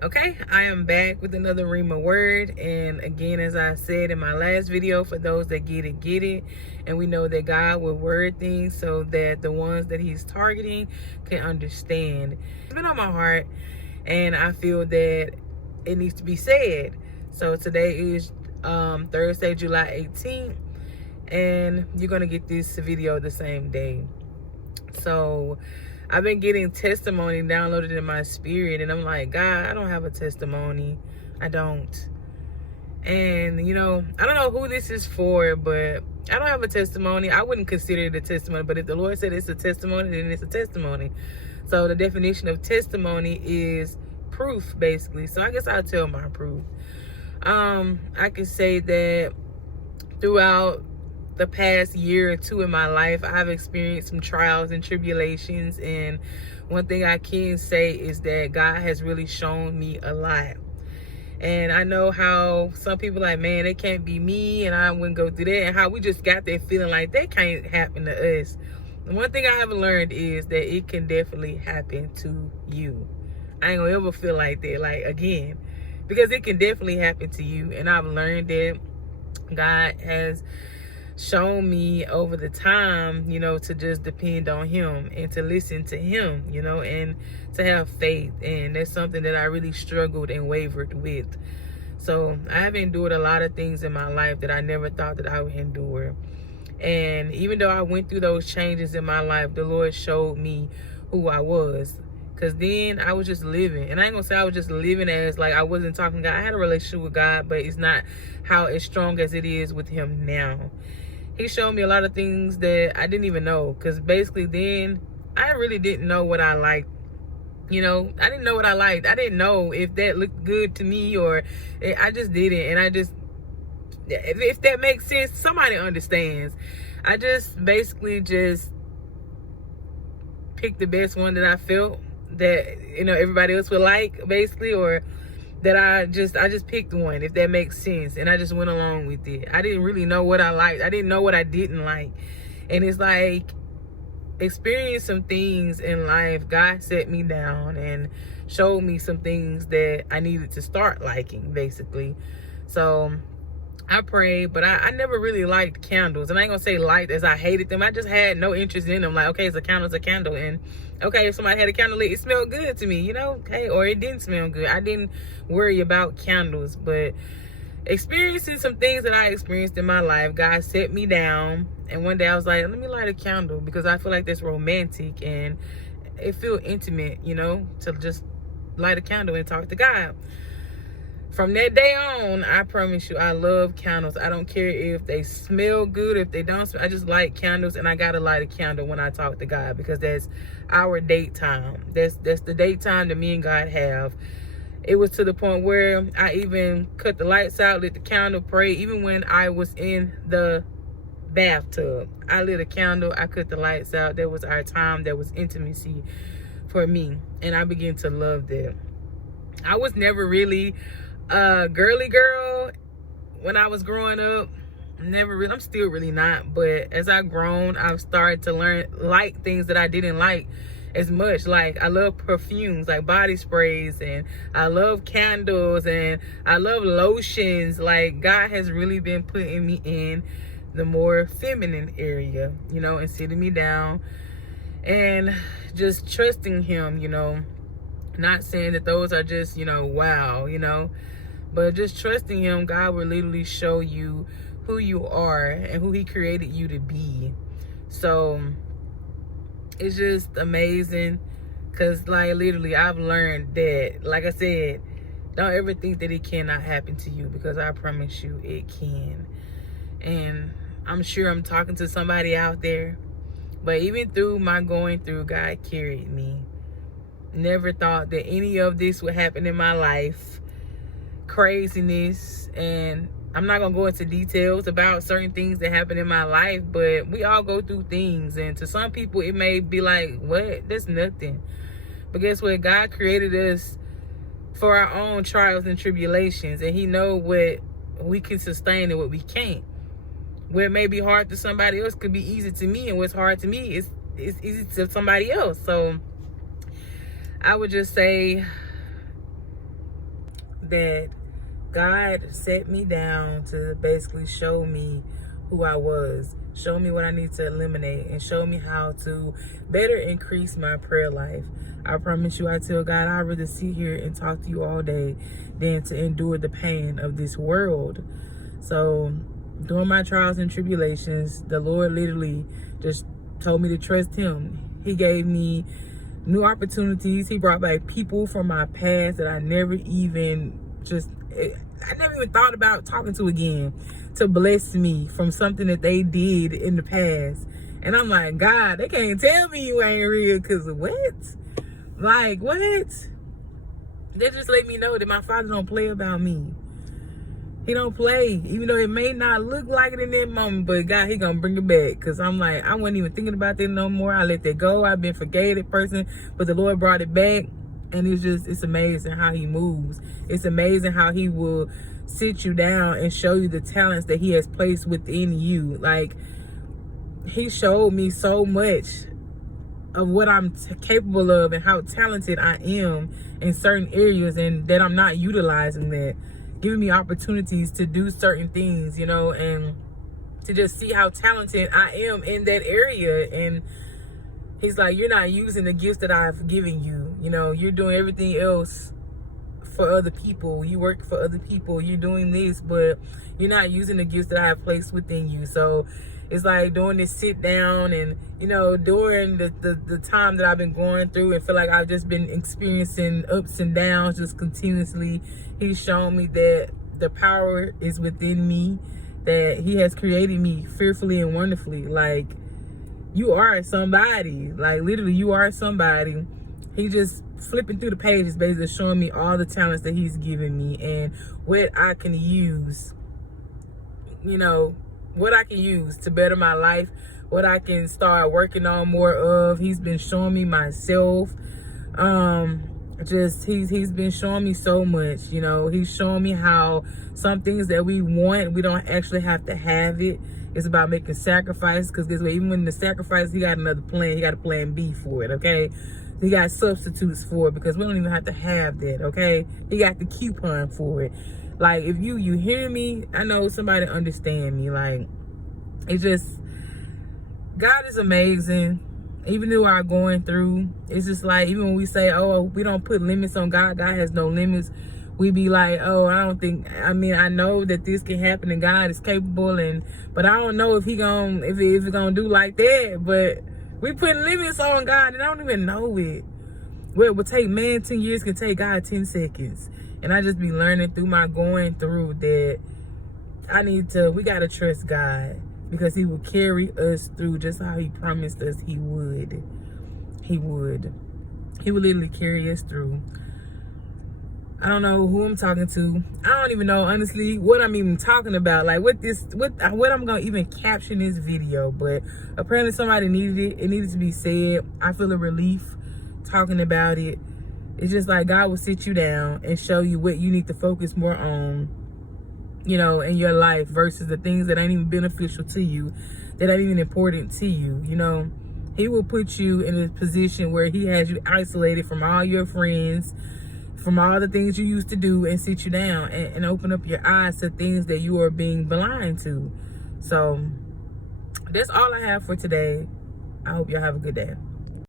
Okay, I am back with another Rhema word. And again, as I said in my last video, for those that get it, get it. And we know that God will word things so that the ones that he's targeting can understand. It's been on my heart, and I feel that it needs to be said. So today is Thursday, July 18th, and you're going to get this video the same day. So I've been getting testimony downloaded in my spirit, and I'm like, God, I don't have a testimony. I don't. And, I don't know who this is for, but I don't have a testimony. I wouldn't consider it a testimony, but if the Lord said it's a testimony, then it's a testimony. So the definition of testimony is proof, basically. So I guess I'll tell my proof. I can say that throughout the past year or two in my life, I've experienced some trials and tribulations, and one thing I can say is that God has really shown me a lot. And I know how some people like, man, they can't be me, and I wouldn't go through that, and how we just got that feeling like that can't happen to us. And one thing I have learned is that it can definitely happen to you. I ain't gonna ever feel like that, like, again, because it can definitely happen to you. And I've learned that God has shown me over the time, to just depend on him and to listen to him, and to have faith. And that's something that I really struggled and wavered with. So I have endured a lot of things in my life that I never thought that I would endure. And even though I went through those changes in my life, the Lord showed me who I was. Because then I was just living. And I ain't going to say I was just living as like I wasn't talking to God. I had a relationship with God, but it's not how as strong as it is with him now. He showed me a lot of things that I didn't even know. Because basically then I really didn't know what I liked. I didn't know what I liked. I didn't know if that looked good to me, or I just didn't. And I just, if that makes sense, somebody understands. I just basically just picked the best one that I felt that, everybody else would like, basically, or that I just picked one, if that makes sense. And I just went along with it. I didn't really know what I liked. I didn't know what I didn't like. And it's like, experience some things in life, God set me down and showed me some things that I needed to start liking, basically. So I prayed, but I never really liked candles. And I ain't gonna say liked as I hated them. I just had no interest in them. Like, okay, it's a candle, it's a candle. And okay, if somebody had a candle lit, it smelled good to me, okay, or it didn't smell good. I didn't worry about candles. But experiencing some things that I experienced in my life, God set me down. And one day I was like, let me light a candle, because I feel like that's romantic and it feels intimate, to just light a candle and talk to God. From that day on, I promise you, I love candles. I don't care if they smell good, if they don't smell. I just like candles, and I gotta light a candle when I talk to God, because that's our date time. That's the date time that me and God have. It was to the point where I even cut the lights out, lit the candle, prayed. Even when I was in the bathtub, I lit a candle, I cut the lights out. That was our time. That was intimacy for me, and I began to love that. I was never really a girly girl when I was growing up. I'm still really not, but as I've grown, I've started to like things that I didn't like as much. Like, I love perfumes, like body sprays, and I love candles, and I love lotions. Like, God has really been putting me in the more feminine area, and sitting me down and just trusting him, not saying that those are just, wow, but just trusting him. God will literally show you who you are and who he created you to be. So it's just amazing, because like, literally, I've learned that, like I said, don't ever think that it cannot happen to you, because I promise you it can. And I'm sure I'm talking to somebody out there, but even through my going through, God carried me. Never thought that any of this would happen in my life. Craziness, and I'm not gonna go into details about certain things that happen in my life, but we all go through things, and to some people it may be like, what, that's nothing. But guess what? God created us for our own trials and tribulations, and he knows what we can sustain and what we can't. What may be hard to somebody else could be easy to me, and what's hard to me is easy to somebody else. So I would just say, that God set me down to basically show me who I was, show me what I need to eliminate, and show me how to better increase my prayer life. I promise you, I tell God, I'd rather sit here and talk to you all day than to endure the pain of this world. So during my trials and tribulations, the Lord literally just told me to trust him. He gave me new opportunities. He brought back people from my past that I never even thought about talking to again, to bless me from something that they did in the past. And I'm like, God, they can't tell me you ain't real, because what? Like, what? They just let me know that my Father don't play about me. He don't play, even though it may not look like it in that moment, but God, he gonna bring it back. Because I'm like, I wasn't even thinking about that no more. I let that go. I've been forgave that person, but the Lord brought it back. And it's amazing how he moves. It's amazing how he will sit you down and show you the talents that he has placed within you. Like, he showed me so much of what I'm capable of and how talented I am in certain areas, and that I'm not utilizing that, giving me opportunities to do certain things, and to just see how talented I am in that area. And he's like, you're not using the gifts that I've given you. You're doing everything else for other people. You work for other people. You're doing this, but you're not using the gifts that I have placed within you. So it's like doing this sit down, and, during the time that I've been going through and feel like I've just been experiencing ups and downs just continuously, he's shown me that the power is within me, that he has created me fearfully and wonderfully. Like, you are somebody. Like, literally, you are somebody. He just flipping through the pages, basically showing me all the talents that he's given me and what I can use, what I can use to better my life, what I can start working on more of. He's been showing me myself. He's been showing me so much, He's showing me how some things that we want, we don't actually have to have it. It's about making sacrifice, because guess what? Even when the sacrifice, he got another plan. He got a plan B for it, okay? He got substitutes for it, because we don't even have to have that, okay? He got the coupon for it. Like, if you hear me, I know somebody understand me. Like, it's just, God is amazing. Even though we're going through, it's just like, even when we say, oh, we don't put limits on God, God has no limits, we be like, oh, I know that this can happen and God is capable, but I don't know if he if gonna do like that. But we put limits on God and I don't even know it. What would take man 10 years can take God 10 seconds. And I just be learning through my going through that we gotta trust God, because he will carry us through just how he promised us he would. He would literally carry us through. I don't know who I'm talking to. I don't even know, honestly, what I'm even talking about. Like, what I'm gonna even caption this video. But apparently somebody needed it. It needed to be said. I feel a relief talking about it. It's just like God will sit you down and show you what you need to focus more on, in your life, versus the things that ain't even beneficial to you, that ain't even important to you. He will put you in a position where he has you isolated from all your friends, from all the things you used to do, and sit you down and open up your eyes to things that you are being blind to. So that's all I have for today. I hope y'all have a good day.